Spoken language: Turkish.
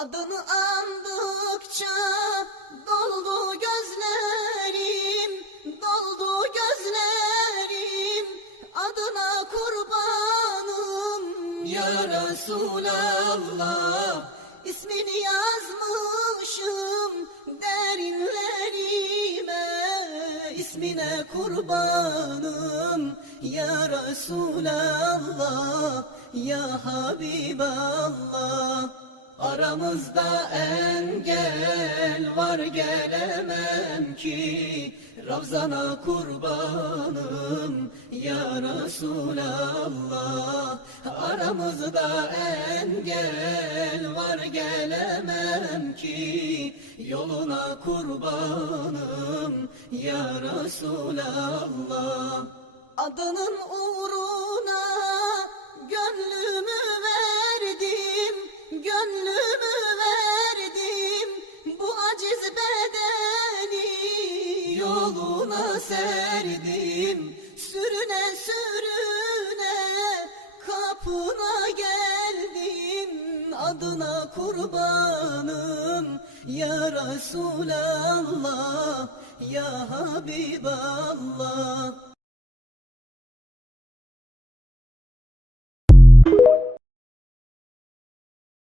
Adını andıkça doldu gözlerim, doldu gözlerim. Adına kurbanım ya Resulallah. İsmini yazmışım derinlerime ismine kurbanım ya Resulallah ya Habiballah Aramızda engel var gelemem ki. Ravzana kurbanım ya Resulallah. Aramızda engel var gelemem ki. Yoluna kurbanım ya Resulallah. Adının uğruna gönlümü verdim. Bu aciz bedeni yoluna serdim. Sürüne sürüne kapına geldim. Adına kurbanım ya Resulallah, ya Habiballah.